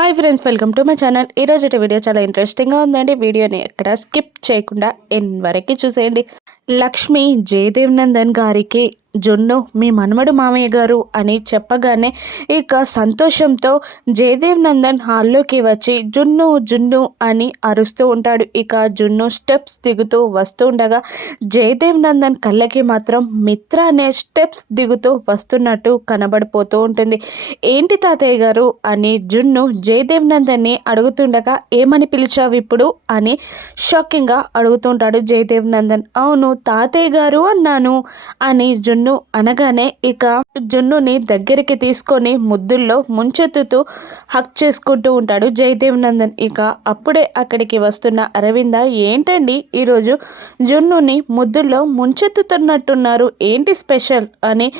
Hi friends, welcome to my channel. ఈరోజు video చాలా ఇంట్రెస్టింగ్గా ఉందండి. వీడియోని ఎక్కడ స్కిప్ చేయకుండా ఎండ్ వరకు చూసేయండి. లక్ష్మి జయదేవ్ నందన్ గారికి జున్ను మీ మనమడు మామయ్య గారు అని చెప్పగానే ఇక సంతోషంతో జయదేవ్ నందన్ హాల్లోకి వచ్చి జున్ను జున్ను అని అరుస్తూ ఉంటాడు. ఇక జున్ను స్టెప్స్ దిగుతూ వస్తూ ఉండగా జయదేవ్ నందన్ కళ్ళకి మాత్రం మిత్ర అనే స్టెప్స్ దిగుతూ వస్తున్నట్టు కనబడిపోతూ ఉంటుంది. ఏంటి తాతయ్య గారు అని జున్ను జయదేవ్ నందన్ని అడుగుతుండగా ఏమని పిలిచావు ఇప్పుడు అని షాకింగ్గా అడుగుతుంటాడు జయదేవ్ నందన్. అవును తాతయ్య గారు అన్నాను అని జున్ను అనగానే ఇక జున్నుని దగ్గరికి తీసుకొని ముద్దుల్లో ముంచెత్తుతూ హక్ చేసుకుంటూ ఉంటాడు జయదేవ్ నందన్. ఇక అప్పుడే అక్కడికి వస్తున్న అరవింద ఏంటండి ఈరోజు జున్నుని ముద్దుల్లో ముంచెత్తుతున్నట్టున్నారు, ఏంటి స్పెషల్ అని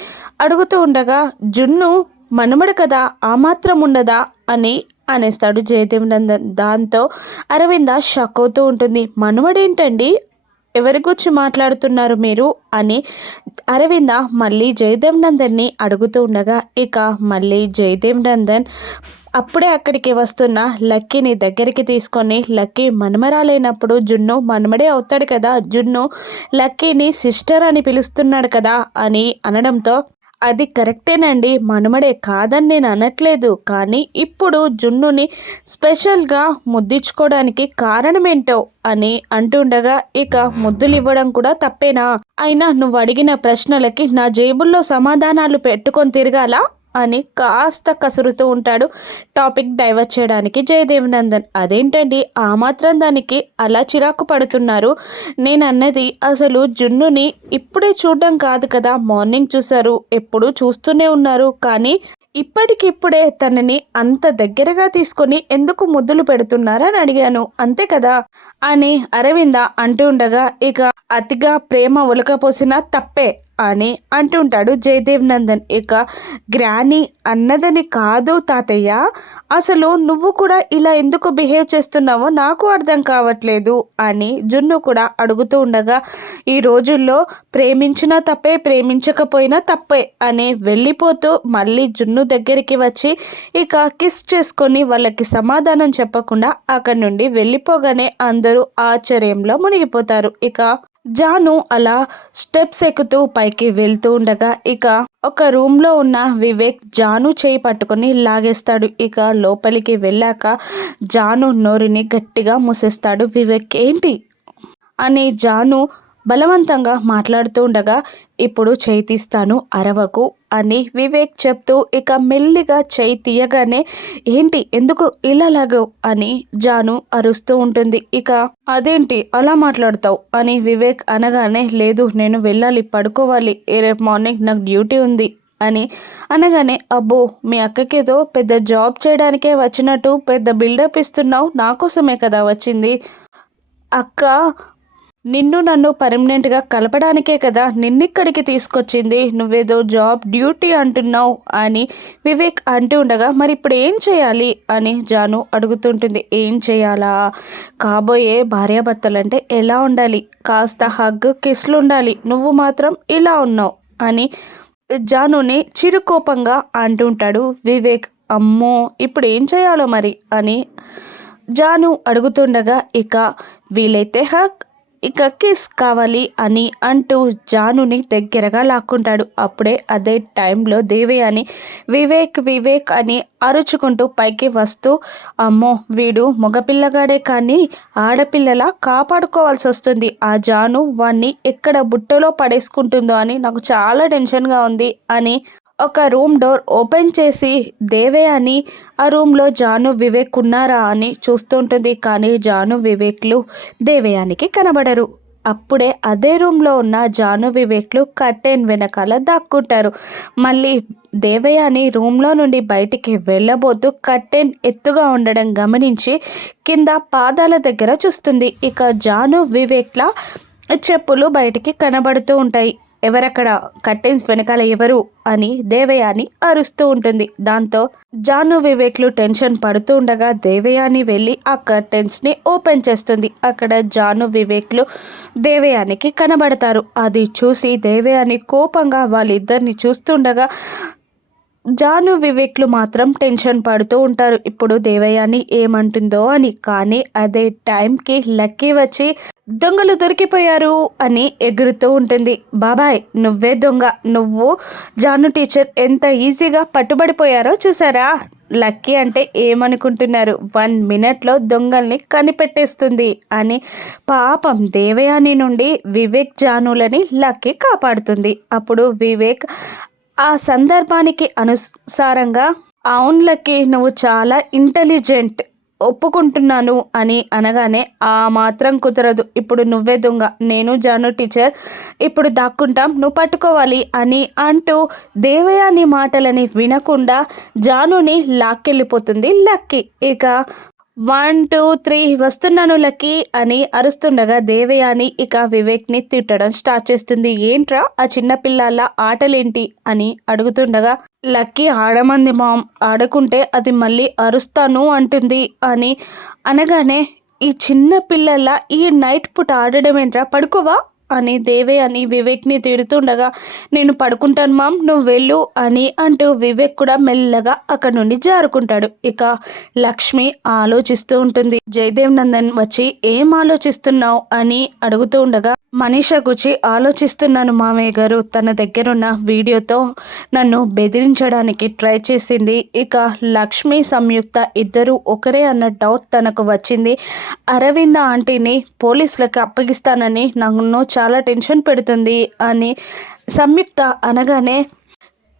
అడుగుతూ ఉండగా జున్ను మనమడు కదా ఆ మాత్రం ఉండదా అని అనేస్తాడు జయదేవ్ నందన్. దాంతో అరవింద షాక్ అవుతూ ఉంటుంది. మనవడేంటండి, ఎవరి గురించి మాట్లాడుతున్నారు మీరు అని అరవింద మళ్ళీ జయదేవ్ నందన్ని అడుగుతూ ఉండగా ఇక మళ్ళీ జయదేవ్ నందన్ అప్పుడే అక్కడికి వస్తున్న లక్కీని దగ్గరికి తీసుకొని లక్కీ మనమరాలైనప్పుడు జున్ను మనమడే అవుతాడు కదా, జున్ను లక్కీని సిస్టర్ అని పిలుస్తున్నాడు కదా అని అనడంతో అది కరెక్టేనండి, మనమడే కాదని నేను అనట్లేదు, కానీ ఇప్పుడు జున్నుని స్పెషల్గా ముద్దించుకోవడానికి కారణం ఏంటో అని అంటుండగా ఇక ముద్దులు ఇవ్వడం కూడా తప్పేనా, అయినా నువ్వు అడిగిన ప్రశ్నలకి నా జేబుల్లో సమాధానాలు పెట్టుకొని తిరగాల అని కాస్త కసురుతూ ఉంటాడు టాపిక్ డైవర్ట్ చేయడానికి జయదేవ్ నందన్. అదేంటండి ఆ మాత్రం దానికి అలా చిరాకు పడుతున్నారు, నేను అన్నది అసలు జున్నుని ఇప్పుడే చూడడం కాదు కదా, మార్నింగ్ చూశారు, ఎప్పుడు చూస్తూనే ఉన్నారు, కానీ ఇప్పటికిప్పుడే తనని అంత దగ్గరగా తీసుకొని ఎందుకు ముద్దులు పెడుతున్నారని అడిగాను, అంతే కదా అని అరవింద అంటూ ఉండగా ఇక అతిగా ప్రేమ ఉలకపోసిన తప్పే అని అంటుంటాడు జయదేవ్ నందన్. ఇక గ్రాని అన్నదని కాదు తాతయ్య, అసలు నువ్వు కూడా ఇలా ఎందుకు బిహేవ్ చేస్తున్నావో నాకు అర్థం కావట్లేదు అని జున్ను కూడా అడుగుతూ ఉండగా ఈ రోజుల్లో ప్రేమించినా తప్పే ప్రేమించకపోయినా తప్పే అని వెళ్ళిపోతూ మళ్ళీ జున్ను దగ్గరికి వచ్చి ఇక కిస్ చేసుకొని వాళ్ళకి సమాధానం చెప్పకుండా అక్కడి నుండి వెళ్ళిపోగానే అందరూ ఆశ్చర్యంలో మునిగిపోతారు. ఇక జాను అలా స్టెప్స్ ఎక్కుతూ పైకి వెళ్తూ ఉండగా ఇక ఒక రూమ్లో ఉన్న వివేక్ జాను చేయి పట్టుకొని లాగేస్తాడు. ఇక లోపలికి వెళ్ళాక జాను నోరుని గట్టిగా మూసేస్తాడు వివేక్. ఏంటి అని జాను బలవంతంగా మాట్లాడుతూ ఉండగా ఇప్పుడు చేయి తీస్తాను అరవకు అని వివేక్ చెప్తూ ఇక మెల్లిగా చేయి తీయగానే ఏంటి ఎందుకు ఇలా లాగవు అని జాను అరుస్తూ ఉంటుంది. ఇక అదేంటి అలా మాట్లాడతావు అని వివేక్ అనగానే లేదు నేను వెళ్ళాలి, పడుకోవాలి, రేపు మార్నింగ్ నాకు డ్యూటీ ఉంది అని అనగానే అబ్బో మీ అక్కకేదో పెద్ద జాబ్ చేయడానికే వచ్చినట్టు పెద్ద బిల్డప్ ఇస్తున్నావు, నా కోసమే కదా వచ్చింది, అక్క నిన్ను నన్ను పర్మనెంట్గా కలపడానికే కదా నిన్నిక్కడికి తీసుకొచ్చింది, నువ్వేదో జాబ్ డ్యూటీ అంటున్నావు అని వివేక్ అంటూ ఉండగా మరి ఇప్పుడు ఏం చేయాలి అని జాను అడుగుతుంటుంది. ఏం చేయాలా, కాబోయే భార్యాభర్తలంటే ఎలా ఉండాలి, కాస్త హగ్ కిస్లు ఉండాలి, నువ్వు మాత్రం ఇలా ఉన్నావు అని జానుని చిరుకోపంగా అంటుంటాడు వివేక్. అమ్మో ఇప్పుడు ఏం చేయాలో మరి అని జాను అడుగుతుండగా ఇక వీలైతే హక్ ఇక కిస్ కావాలి అని అంటూ జానుని దగ్గరగా లాక్కుంటాడు. అప్పుడే అదే టైంలో దేవయాని వివేక్ వివేక్ అని అరుచుకుంటూ పైకి వస్తూ అమ్మో వీడు మగపిల్లగాడే కానీ ఆడపిల్లలా కాపాడుకోవాల్సి వస్తుంది, ఆ జాను వాణ్ణి ఎక్కడ బుట్టలో పడేసుకుంటుందో అని నాకు చాలా టెన్షన్గా ఉంది అని ఒక రూమ్ డోర్ ఓపెన్ చేసి దేవయాని ఆ రూమ్లో జాను వివేక్ ఉన్నారా అని చూస్తుంటుంది. కానీ జాను వివేక్లు దేవయానికి కనబడరు. అప్పుడే అదే రూమ్లో ఉన్న జాను వివేక్లు కర్టెన్ వెనకాల దాక్కుంటారు. మళ్ళీ దేవయాని రూమ్లో నుండి బయటికి వెళ్ళబోతూ కర్టెన్ ఎత్తుగా ఉండడం గమనించి కింద పాదాల దగ్గర చూస్తుంది. ఇక జాను వివేక్ల చెప్పులు బయటికి కనబడుతూ ఉంటాయి. ఎవరక్కడ, కర్టెన్స్ వెనకాల ఎవరు అని దేవయాని అరుస్తూ ఉంటుంది. దాంతో జాను వివేక్లు టెన్షన్ పడుతూ ఉండగా దేవయాని వెళ్ళి ఆ కర్టెన్స్ని ఓపెన్ చేస్తుంది. అక్కడ జాను వివేక్లు దేవయానికి కనబడతారు. అది చూసి దేవయాని కోపంగా వాళ్ళిద్దరిని చూస్తుండగా జాను వివేక్లు మాత్రం టెన్షన్ పడుతూ ఉంటారు ఇప్పుడు దేవయాని ఏమంటుందో అని. కానీ అదే టైంకి లక్కీ వచ్చి దొంగలు దొరికిపోయారు అని ఎగురుతూ ఉంటుంది. బాబాయ్ నువ్వే దొంగ, నువ్వు జాను టీచర్ ఎంత ఈజీగా పట్టుబడిపోయారో చూసారా. లక్కీ అంటే ఏమనుకుంటున్నారు, 1 మినిట్లో దొంగల్ని కనిపెట్టేస్తుంది అని పాపం దేవయాని నుండి వివేక్ జానులని లక్కీ కాపాడుతుంది. అప్పుడు వివేక్ ఆ సందర్భానికి అనుసారంగా అవును లక్కీ నువ్వు చాలా ఇంటెలిజెంట్, ఒప్పుకుంటున్నాను అని అనగానే ఆ మాత్రం కుదరదు, ఇప్పుడు నువ్వే దొంగ, నేను జాను టీచర్ ఇప్పుడు దాక్కుంటాం, నువ్వు పట్టుకోవాలి అని అంటూ దేవయాని మాటలని వినకుండా జానుని లాక్కెళ్ళిపోతుంది లక్కీ. ఇక 1 2 3 వస్తున్నాను లక్కీ అని అరుస్తుండగా దేవయాని ఇక వివేక్ని తిట్టడం స్టార్ట్ చేస్తుంది. ఏంట్రా ఆ చిన్న పిల్లల ఆటలేంటి అని అడుగుతుండగా లక్కీ ఆడమంది మామ్, ఆడుకుంటే అది మళ్ళీ అరుస్తాను అంటుంది అని అనగానే ఈ చిన్న పిల్లల ఈ నైట్ పూట ఆడడం ఏంట్రా, పడుకోవా అని దేవయాని వివేక్ని తిడుతుండగా నేను పడుకుంటాను మామ్ నువ్వు వెళ్ళు అని అంటూ వివేక్ కూడా మెల్లగా అక్కడ నుండి జారుకుంటాడు. ఇక లక్ష్మి ఆలోచిస్తూ ఉంటుంది. జయదేవ్ నందన్ వచ్చి ఏం ఆలోచిస్తున్నావు అని అడుగుతూ ఉండగా మనీషా గురించి ఆలోచిస్తున్నాను మామయ్య గారు, తన దగ్గరున్న వీడియోతో నన్ను బెదిరించడానికి ట్రై చేసింది. ఇక లక్ష్మి సంయుక్త ఇద్దరు ఒకరే అన్న డౌట్ తనకు వచ్చింది. అరవింద ఆంటీని పోలీసులకు అప్పగిస్తానని నన్ను చాలా టెన్షన్ పెడుతుంది అని సంయుక్త అనగానే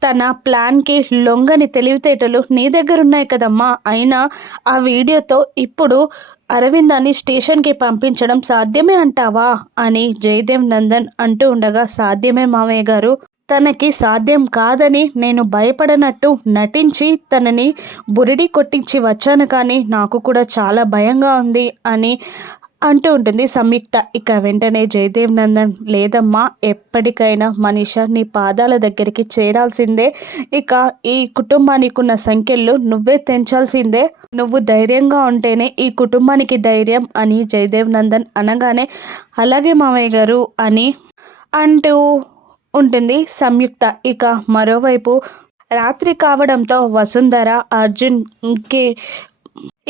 తన ప్లాన్కి లొంగని తెలివితేటలు నీ దగ్గర ఉన్నాయి కదమ్మా, అయినా ఆ వీడియోతో ఇప్పుడు అరవిందాన్ని స్టేషన్కి పంపించడం సాధ్యమే అంటావా అని జయదేవ్ నందన్ అంటూ ఉండగా సాధ్యమే మామయ్య గారు, తనకి సాధ్యం కాదని నేను భయపడనట్టు నటించి తనని బురిడి కొట్టించి వచ్చాను, కానీ నాకు కూడా చాలా భయంగా ఉంది అని అంటూ ఉంటుంది సంయుక్త. ఇక వెంటనే జయదేవ్ నందన్ లేదమ్మా, ఎప్పటికైనా మనీషా నీ పాదాల దగ్గరికి చేరాల్సిందే, ఇక ఈ కుటుంబానికి ఉన్న సంఖ్యలు నువ్వే తెంచాల్సిందే, నువ్వు ధైర్యంగా ఉంటేనే ఈ కుటుంబానికి ధైర్యం అని జయదేవ్ నందన్ అనగానే అలాగే మామయ్య గారు అని అంటూ ఉంటుంది సంయుక్త. ఇక మరోవైపు రాత్రి కావడంతో వసుంధర అర్జున్కి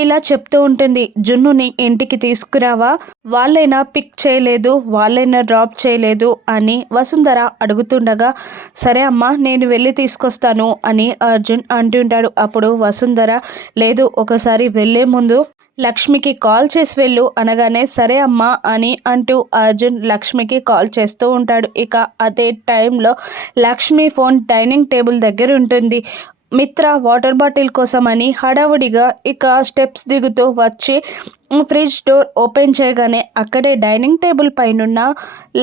ఇలా చెప్తూ ఉంటుంది, జున్నుని ఇంటికి తీసుకురావా, వాళ్ళైనా పిక్ చేయలేదు, వాళ్ళైనా డ్రాప్ చేయలేదు అని వసుంధర అడుగుతుండగా సరే అమ్మా నేను వెళ్ళి తీసుకొస్తాను అని అర్జున్ అంటుంటాడు. అప్పుడు వసుంధర లేదు, ఒకసారి వెళ్ళే ముందు లక్ష్మికి కాల్ చేసి వెళ్ళు అనగానే సరే అమ్మా అని అంటూ అర్జున్ లక్ష్మికి కాల్ చేస్తూ ఉంటాడు. ఇక అదే టైంలో లక్ష్మి ఫోన్ డైనింగ్ టేబుల్ దగ్గర ఉంటుంది. మిత్ర వాటర్ బాటిల్ కోసమని హడావుడిగా ఇక స్టెప్స్ దిగుతూ వచ్చి ఫ్రిడ్జ్ డోర్ ఓపెన్ చేయగానే అక్కడే డైనింగ్ టేబుల్ పైనున్న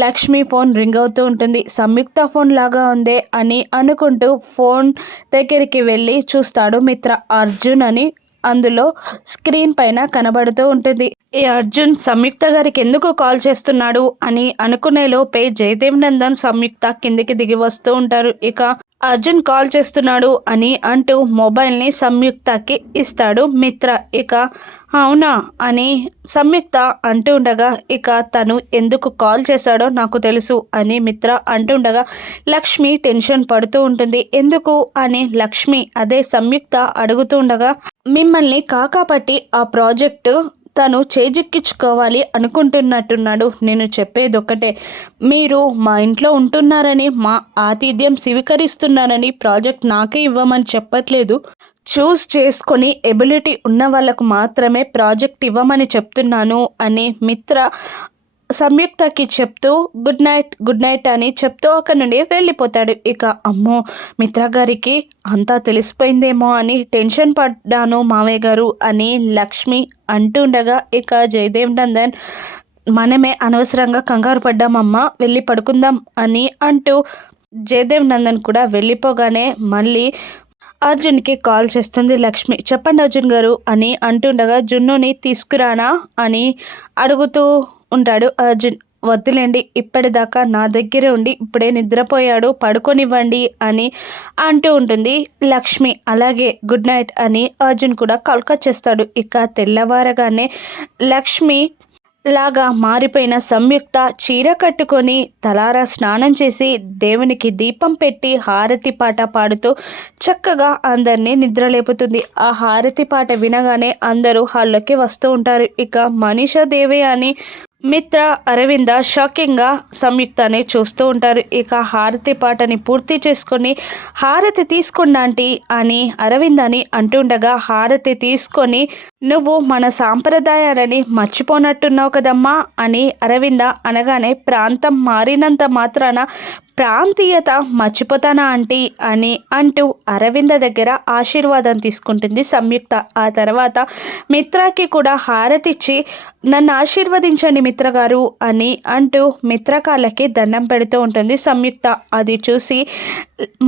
లక్ష్మి ఫోన్ రింగ్ అవుతూ ఉంటుంది. సంయుక్త ఫోన్ లాగా ఉందే అని అనుకుంటూ ఫోన్ దగ్గరికి వెళ్ళి చూస్తాడు. మిత్ర అర్జున్ అని అందులో స్క్రీన్ పైన కనబడుతూ ఉంటుంది. ఈ అర్జున్ సంయుక్త గారికి ఎందుకు కాల్ చేస్తున్నాడు అని అనుకునే లోపే జయదేవ్ నందన్ సంయుక్త కిందికి దిగి వస్తూ ఉంటారు. ఇక అర్జున్ కాల్ చేస్తున్నాడు అని అంటూ మొబైల్ని సంయుక్తకి ఇస్తాడు మిత్ర. ఇక అవునా అని సంయుక్త అంటూ ఉండగా ఇక తను ఎందుకు కాల్ చేశాడో నాకు తెలుసు అని మిత్ర అంటుండగా లక్ష్మి టెన్షన్ పడుతూ ఉంటుంది. ఎందుకు అని లక్ష్మి అదే సంయుక్త అడుగుతూ ఉండగా మిమ్మల్ని కాకాపట్టి ఆ ప్రాజెక్టు తను చేజిక్కించుకోవాలి అనుకుంటున్నట్టున్నాడు. నేను చెప్పేది ఒక్కటే, మీరు మా ఇంట్లో ఉంటున్నారని మా ఆతిథ్యం స్వీకరిస్తున్నారని ప్రాజెక్ట్ నాకే ఇవ్వమని చెప్పట్లేదు, చూస్ చేసుకొని ఎబిలిటీ ఉన్న వాళ్ళకు మాత్రమే ప్రాజెక్ట్ ఇవ్వమని చెప్తున్నాను అని మిత్ర సంయుక్తకి చెప్తూ గుడ్ నైట్ అని చెప్తూ అక్కడి నుండి వెళ్ళిపోతాడు. ఇక అమ్మో మిత్ర గారికి అంతా తెలిసిపోయిందేమో అని టెన్షన్ పడ్డాను మామయ్య గారు అని లక్ష్మి అంటుండగా ఇక జయదేవ్ నందన్ మనమే అనవసరంగా కంగారు పడ్డామమ్మా, వెళ్ళి పడుకుందాం అని అంటూ జయదేవ్ నందన్ కూడా వెళ్ళిపోగానే మళ్ళీ అర్జున్కి కాల్ చేస్తుంది లక్ష్మి. చెప్పండి అర్జున్ గారు అని అంటుండగా జున్నుని తీసుకురానా అని అడుగుతూ ఉంటాడు అర్జున్. వద్దులేండి, ఇప్పటిదాకా నా దగ్గరే ఉండి ఇప్పుడే నిద్రపోయాడు, పడుకొనివ్వండి అని అంటూ ఉంటుంది లక్ష్మి. అలాగే గుడ్ నైట్ అని అర్జున్ కూడా కాల్ కట్ చేస్తాడు. ఇక తెల్లవారగానే లక్ష్మి లాగా మారిపోయిన సంయుక్త చీర కట్టుకొని తలారా స్నానం చేసి దేవునికి దీపం పెట్టి హారతి పాట పాడుతూ చక్కగా అందరినీ నిద్రలేపుతుంది. ఆ హారతి పాట వినగానే అందరూ హాల్లోకి వస్తూ ఉంటారు. ఇక మనీషా దేవి అని మిత్ర అరవింద షాకింగ్గా సంయుక్తని చూస్తూ ఉంటారు. ఇక హారతి పాటని పూర్తి చేసుకొని హారతి తీసుకున్నాంటి అని అరవిందని అంటుండగా హారతి తీసుకొని నువ్వు మన సాంప్రదాయాలని మర్చిపోనట్టున్నావు కదమ్మా అని అరవింద అనగానే ప్రాంతం మారినంత మాత్రాన ప్రాంతీయత మర్చిపోతానా ఆంటీ అని అంటూ అరవింద దగ్గర ఆశీర్వాదం తీసుకుంటుంది సంయుక్త. ఆ తర్వాత మిత్రకి కూడా హారతిచ్చి నన్ను ఆశీర్వదించండి మిత్రగారు అని అంటూ మిత్రకాళ్ళకి దండం పెడుతూ ఉంటుంది సంయుక్త. అది చూసి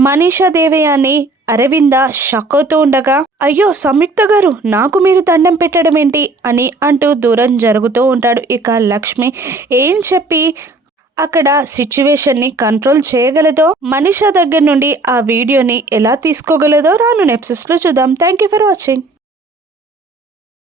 మనీషా దేవి అని అరవింద షాక్ అవుతూ ఉండగా అయ్యో సంయుక్త గారు నాకు మీరు దండం పెట్టడం ఏంటి అని అంటూ దూరం జరుగుతూ ఉంటాడు. ఇక లక్ష్మి ఏం చెప్పి అక్కడ సిచ్యువేషన్ని కంట్రోల్ చేయగలదో, మనీషా దగ్గర నుండి ఆ వీడియోని ఎలా తీసుకోగలదో రాను ఎపిసోడ్స్లో చూద్దాం. Thank you for watching.